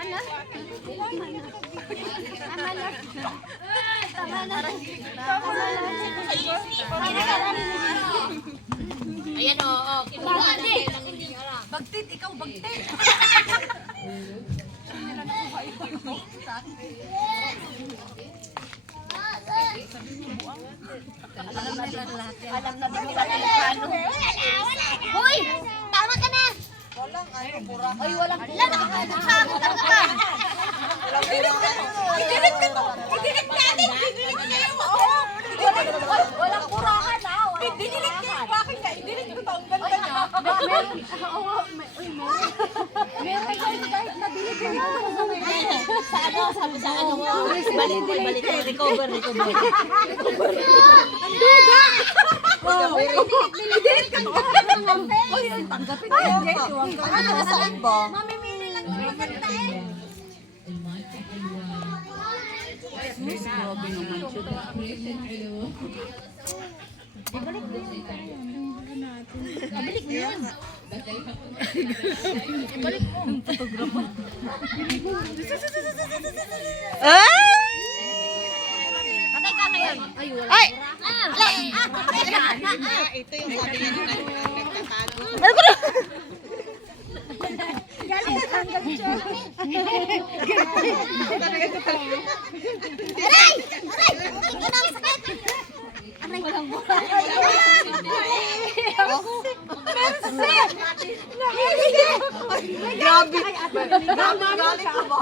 Tama na. Tama na. Tama na. Tama na. Ayan o. Bagtit, ikaw bagtit. Alam na din nila ano. Hoy! Tama ka na! Ay, walang pura. Nakakakot ako pa. Walang pura ka na. Dinilig niya yung bakit niya. Dinilig ko to. Ang ganda niya. Meron kayo kahit nadilig ka na. Sa ano? Sa ano? Balik. Recover. Dinilig ka to. Oy, tanggapin mo yan, Jess. Ano na saan ba? Mamimili lang ng maganda eh. Patay ka ngayon. Ay, wala. Ay! Ito yung sabi niya nung nagtatago. Galing hanggang siya. Aray! Aray! Sakit! Aray! Walang buhay. Grabe. Galing ka ba?